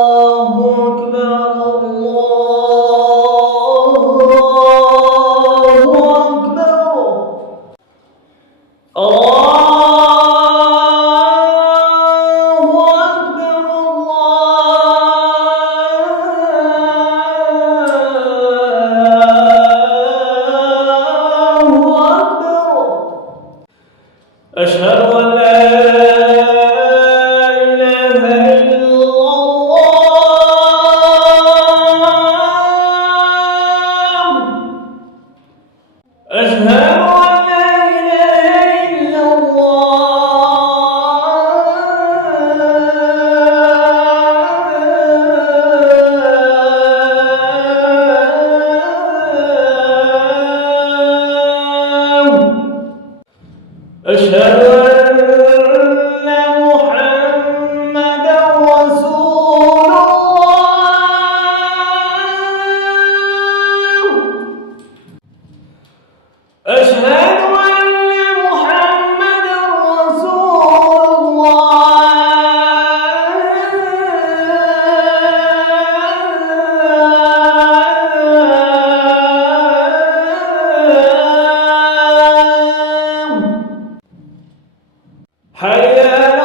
الله أكبر الله أكبر الله أكبر أشهد أن لا إله إلا الله أشهد أن لا إله إلا الله أشهد أن محمدا رسول الله أشهد أن محمدا رسول الله حي على